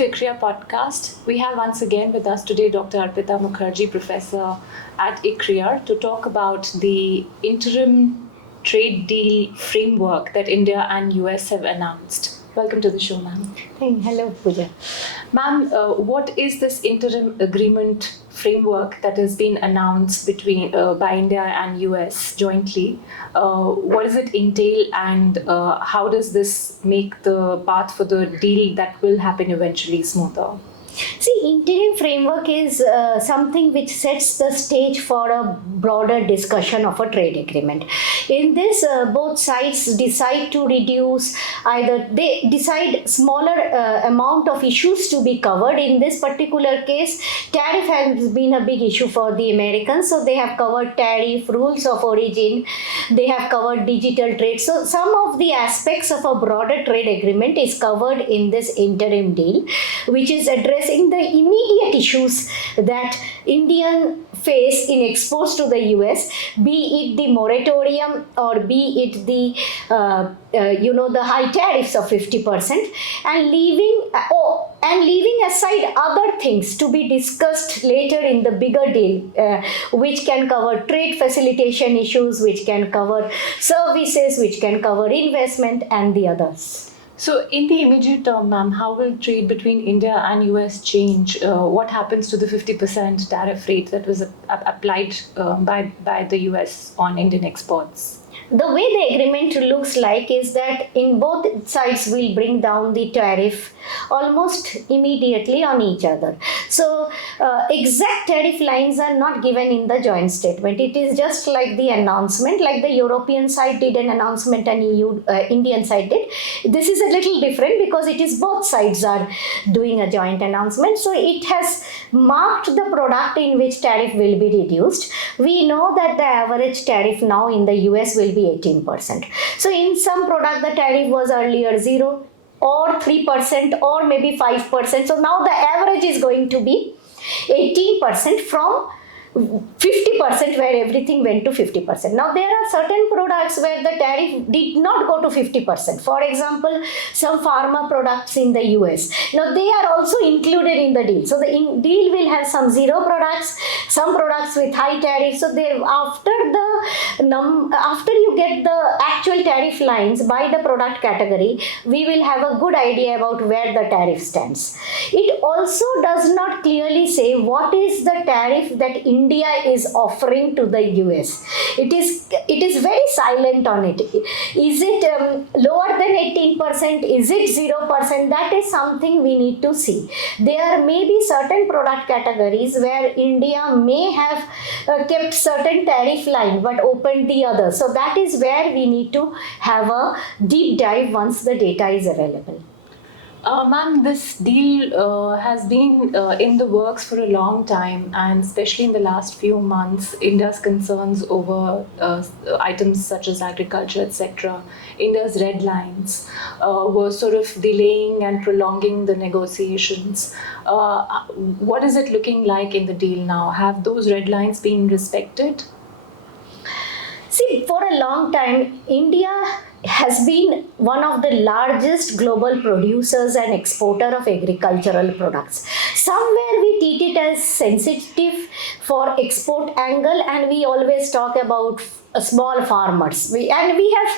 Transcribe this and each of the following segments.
to ICRIER podcast. We have once again with us today Dr. Arpita Mukherjee, professor at ICRIER, to talk about the interim trade deal framework that India and US have announced. Welcome to the show, ma'am. Hello, Puja. Ma'am, what is this interim agreement framework that has been announced between by India and US jointly? What does it entail, and how does this make the path for the deal that will happen eventually smoother? See, interim framework is something which sets the stage for a broader discussion of a trade agreement. In this, both sides decide to reduce, either they decide smaller amount of issues to be covered. In this particular case, tariff has been a big issue for the Americans, so they have covered tariff, rules of origin, they have covered digital trade. So some of the aspects of a broader trade agreement is covered in this interim deal, which is addressing the immediate issues that Indian face in exports to the US, be it the moratorium or be it the the high tariffs of 50%, and leaving aside other things to be discussed later in the bigger deal, which can cover trade facilitation issues, which can cover services, which can cover investment and the others. So in the immediate term, ma'am, how will trade between India and US change? What happens to the 50% tariff rate that was applied by the US on Indian exports? The way the agreement looks like is that in both sides will bring down the tariff almost immediately on each other. So exact tariff lines are not given in the joint statement. It is just like the announcement, like the European side did an announcement and Indian side did. This is a little different because it is both sides are doing a joint announcement. So it has marked the product in which tariff will be reduced. We know that the average tariff now in the US will be 18%. So in some product the tariff was earlier 0 or 3% or maybe 5%. So now the average is going to be 18% from 50%, where everything went to 50%. Now there are certain products where the tariff did not go to 50%. For example, some pharma products in the US. Now they are also included in the deal. So the deal will have some zero products, some products with high tariff. So after you get the actual tariff lines by the product category, we will have a good idea about where the tariff stands. It also does not clearly say what is the tariff that India is offering to the US. It is very silent on it. Is it lower than 18%? Is it 0%? That is something we need to see. There may be certain product categories where India may have kept certain tariff line but opened the others. So that is where we need to have a deep dive once the data is available. Ma'am, this deal has been in the works for a long time, and especially in the last few months, India's concerns over items such as agriculture, etc., India's red lines were sort of delaying and prolonging the negotiations. What is it looking like in the deal now? Have those red lines been respected? See, for a long time, India has been one of the largest global producers and exporter of agricultural products. Somewhere we treat it as sensitive for export angle, and we always talk about small farmers. We have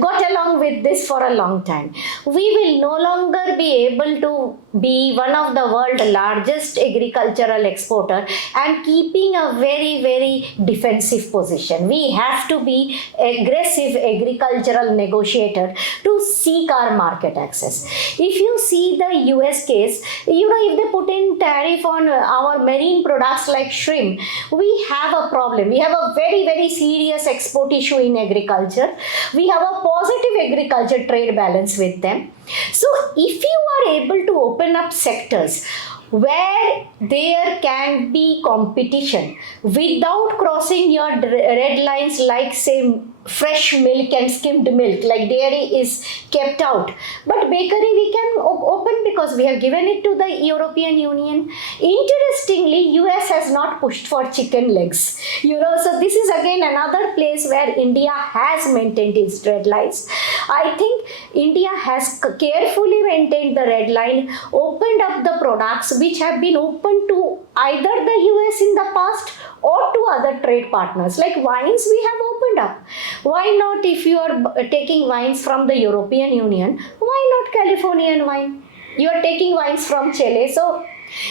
got along with this for a long time. We will no longer be able to be one of the world's largest agricultural exporter and keeping a very, very defensive position. We have to be aggressive agricultural negotiator to seek our market access. If you see the US case, if they put in tariff on our marine products like shrimp, we have a problem. We have a very, very serious export issue in agriculture. We have a positive agriculture trade balance with them. So if you are able to open up sectors where there can be competition without crossing your red lines, like say fresh milk and skimmed milk, like dairy is kept out, but bakery we can open because we have given it to the European Union. Interestingly, US has not pushed for chicken legs, so this is again another place where India has maintained its red lines. I think India has carefully maintained the red line, opened up the products which have been open to either the US in the past or to other trade partners. Like wines, we have opened up. Why not, if you are taking wines from the European Union, why not Californian wine? You are taking wines from Chile, so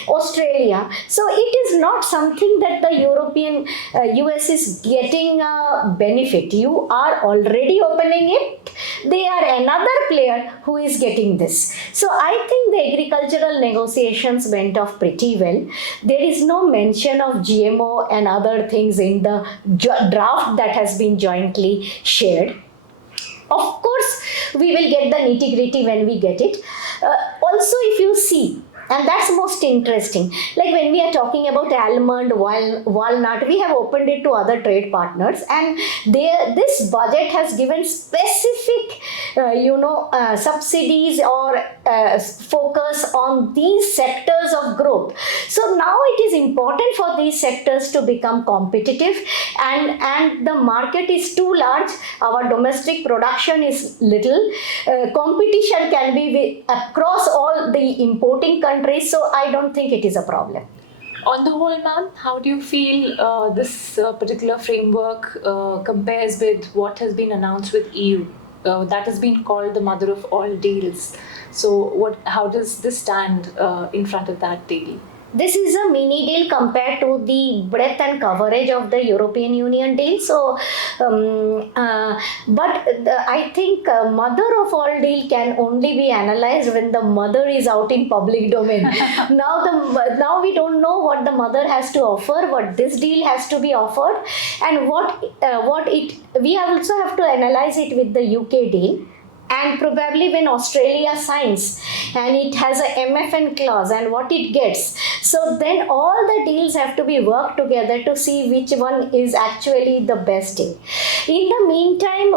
Australia. So it is not something that the European US is getting a benefit. You are already opening it. They are another player who is getting this. So I think the agricultural negotiations went off pretty well. There is no mention of GMO and other things in the draft that has been jointly shared. Of course, we will get the nitty-gritty when we get it. Also, if you see, and that's most interesting, like when we are talking about almond, walnut, we have opened it to other trade partners, and this budget has given specific subsidies or focus on these sectors of growth. So now it is important for these sectors to become competitive, and the market is too large, our domestic production is little, competition can be across all the importing countries, so I don't think it is a problem. On the whole, ma'am, how do you feel this particular framework compares with what has been announced with EU? That has been called the mother of all deals. So how does this stand in front of that deal? This is a mini deal compared to the breadth and coverage of the European Union deal. So, I think mother of all deal can only be analyzed when the mother is out in public domain. Now we don't know what the mother has to offer, what this deal has to be offered, and we also have to analyze it with the UK deal. And probably when Australia signs and it has a MFN clause and what it gets, so then all the deals have to be worked together to see which one is actually the best deal. In the meantime,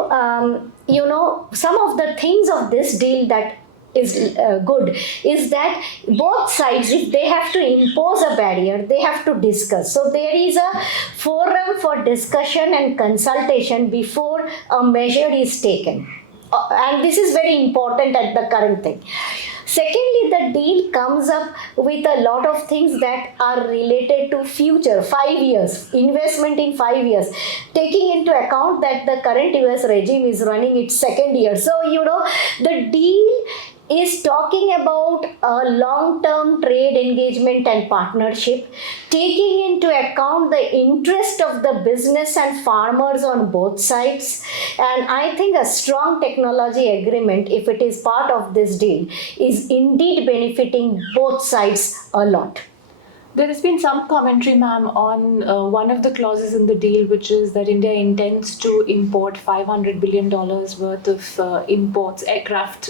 some of the things of this deal that is good is that both sides, if they have to impose a barrier, they have to discuss. So there is a forum for discussion and consultation before a measure is taken. And this is very important at the current thing. Secondly, the deal comes up with a lot of things that are related to future, 5 years, investment in 5 years, taking into account that the current US regime is running its second year. So, the deal is talking about a long-term trade engagement and partnership, taking into account the interest of the business and farmers on both sides. And I think a strong technology agreement, if it is part of this deal, is indeed benefiting both sides a lot. There has been some commentary, ma'am, on one of the clauses in the deal, which is that India intends to import $500 billion worth of imports, aircraft,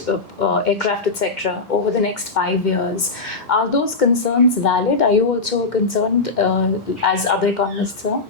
etc., over the next 5 years. Are those concerns valid? Are you also concerned, as other economists are?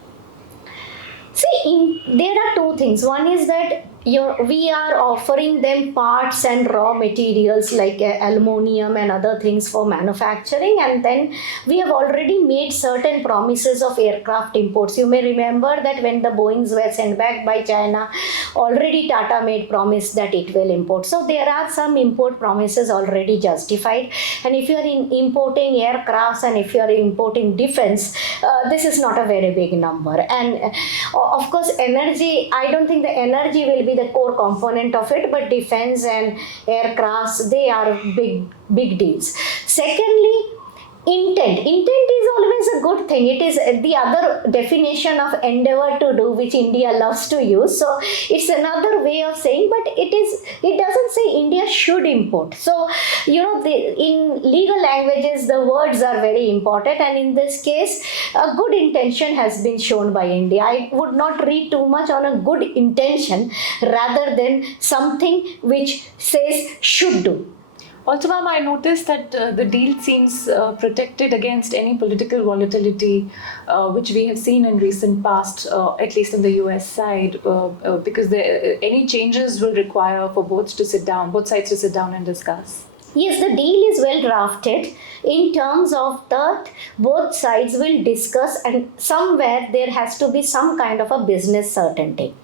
See, there are two things. One is that we are offering them parts and raw materials like aluminum and other things for manufacturing, and then we have already made certain promises of aircraft imports. You may remember that when the Boeings were sent back by China, already Tata made promise that it will import. So there are some import promises already justified, and if you are importing aircrafts and if you are importing defense, this is not a very big number. And of course, energy, I don't think the energy will be the core component of it, but defense and aircrafts, they are big deals. Secondly, intent is always a good thing. It is the other definition of endeavor to do, which India loves to use. So it's another way of saying, but it doesn't say India should import. So in legal languages, the words are very important, and in this case, a good intention has been shown by India. I would not read too much on a good intention rather than something which says should do. Also, ma'am, I noticed that the deal seems protected against any political volatility, which we have seen in recent past, at least on the US side, because any changes will require for both sides to sit down and discuss. Yes, the deal is well drafted in terms of that both sides will discuss, and somewhere there has to be some kind of a business certainty.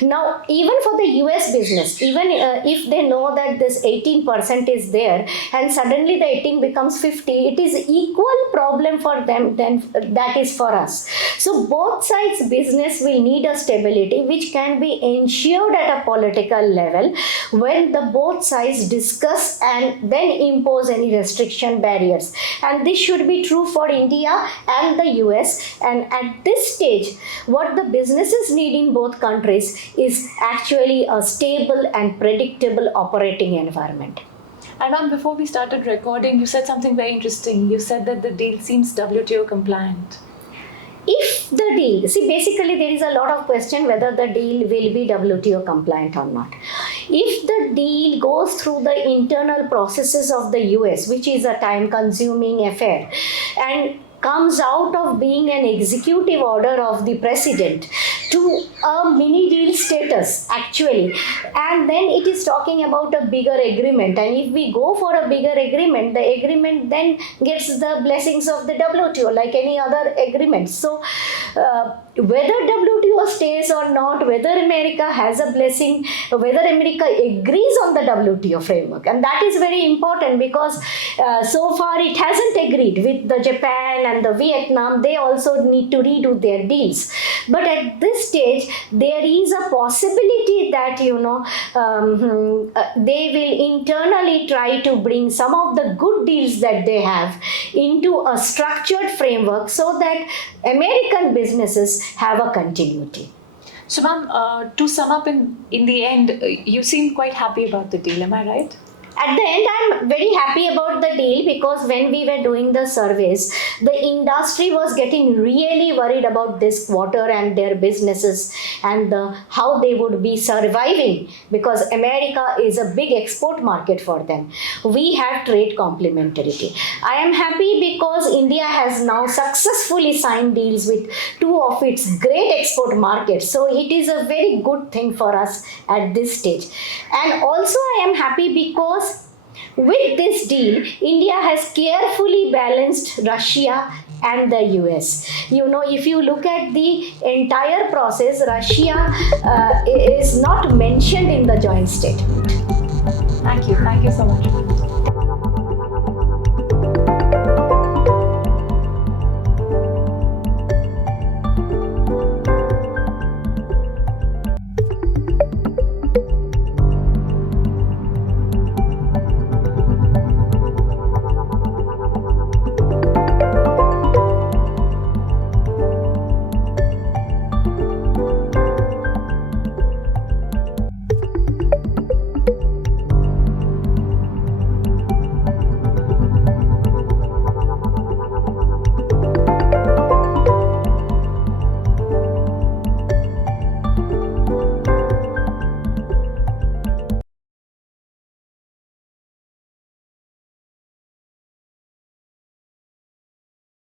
Now, even for the US business, even if they know that this 18% is there and suddenly the 18 becomes 50, it is equal problem for them than that is for us. So both sides business will need a stability which can be ensured at a political level when the both sides discuss and then impose any restriction barriers. And this should be true for India and the US. And at this stage, what the businesses need in both countries is actually a stable and predictable operating environment. And ma'am, before we started recording, you said something very interesting. You said that the deal seems WTO compliant. If the deal, see, basically there is a lot of question whether the deal will be WTO compliant or not. If the deal goes through the internal processes of the US, which is a time consuming affair, and comes out of being an executive order of the president to a mini deal status actually, and then it is talking about a bigger agreement, and if we go for a bigger agreement, the agreement then gets the blessings of the WTO like any other agreement. So whether WTO stays or not, whether America has a blessing, whether America agrees on the WTO framework, and that is very important because so far it hasn't agreed with the Japan and the Vietnam. They also need to redo their deals. But at this stage, there is a possibility that they will internally try to bring some of the good deals that they have into a structured framework so that American businesses have a continuity. So ma'am, to sum up in the end, you seem quite happy about the deal, am I right? At the end, I'm very happy about the deal because when we were doing the surveys, the industry was getting really worried about this quarter and their businesses and how they would be surviving because America is a big export market for them. We have trade complementarity. I am happy because India has now successfully signed deals with two of its great export markets. So it is a very good thing for us at this stage. And also I am happy because with this deal, India has carefully balanced Russia and the US. If you look at the entire process, Russia is not mentioned in the joint statement. Thank you so much.